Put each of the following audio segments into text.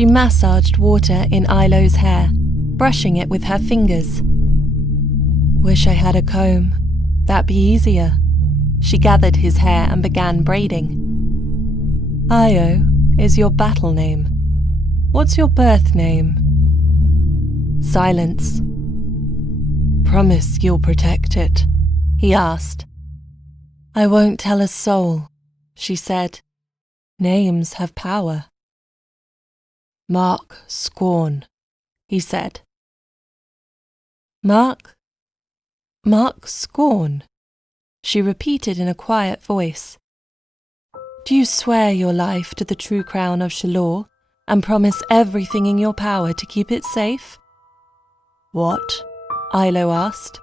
She massaged water in Ilo's hair, brushing it with her fingers. Wish I had a comb. That'd be easier. She gathered his hair and began braiding. Io is your battle name. What's your birth name? Silence. Promise you'll protect it, he asked. I won't tell a soul, she said. Names have power. Mark Scorn, he said. Mark Scorn, she repeated in a quiet voice. Do you swear your life to the true crown of Shalor and promise everything in your power to keep it safe? What? Ilo asked.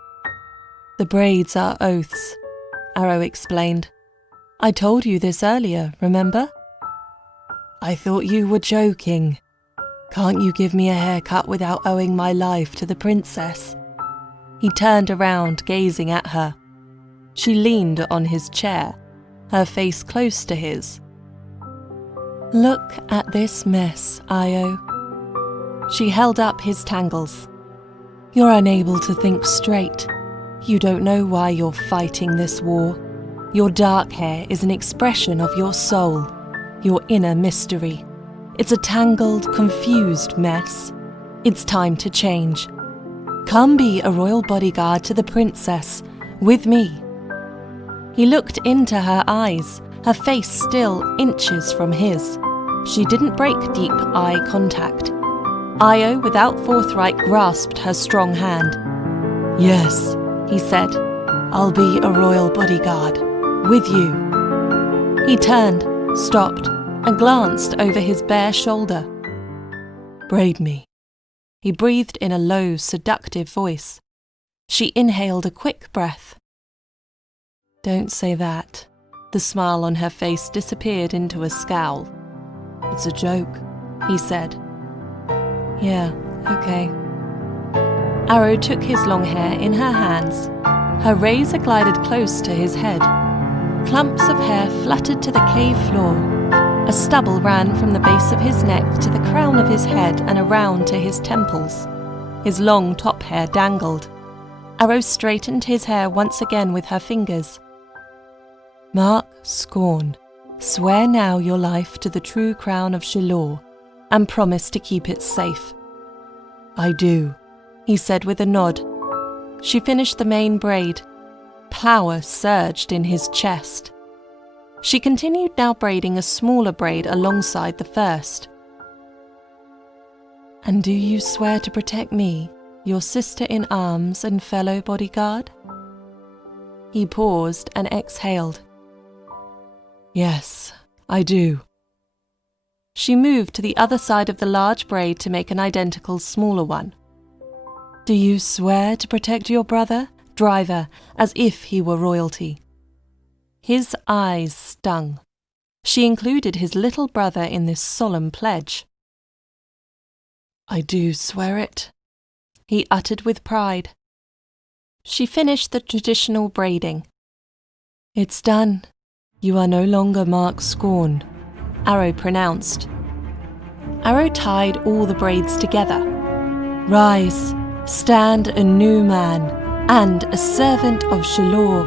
The braids are oaths, Arrow explained. I told you this earlier, remember? I thought you were joking. Can't you give me a haircut without owing my life to the princess? He turned around, gazing at her. She leaned on his chair, her face close to his. Look at this mess, Io. She held up his tangles. You're unable to think straight. You don't know why you're fighting this war. Your dark hair is an expression of your soul, your inner mystery. It's a tangled, confused mess. It's time to change. Come be a royal bodyguard to the princess, with me. He looked into her eyes, her face still inches from his. She didn't break deep eye contact. Io, without forthright, grasped her strong hand. Yes, he said, I'll be a royal bodyguard, with you. He turned, stopped, and glanced over his bare shoulder. Braid me. He breathed in a low, seductive voice. She inhaled a quick breath. Don't say that. The smile on her face disappeared into a scowl. It's a joke, he said. Yeah, okay. Arrow took his long hair in her hands. Her razor glided close to his head. Clumps of hair fluttered to the cave floor. A stubble ran from the base of his neck to the crown of his head and around to his temples. His long top hair dangled. Arrow straightened his hair once again with her fingers. Mark Scorn, swear now your life to the true crown of Shallor, and promise to keep it safe. I do, he said with a nod. She finished the main braid. Power surged in his chest. She continued now braiding a smaller braid alongside the first. And do you swear to protect me, your sister-in-arms and fellow bodyguard? He paused and exhaled. Yes, I do. She moved to the other side of the large braid to make an identical smaller one. Do you swear to protect your brother, Driver, as if he were royalty? His eyes stung. She included his little brother in this solemn pledge. I do swear it, he uttered with pride. She finished the traditional braiding. It's done. You are no longer Mark Scorn, Arrow pronounced. Arrow tied all the braids together. Rise, stand a new man, and a servant of Shallor.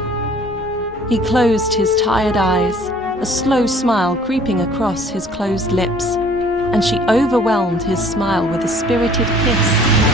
He closed his tired eyes, a slow smile creeping across his closed lips, and she overwhelmed his smile with a spirited kiss.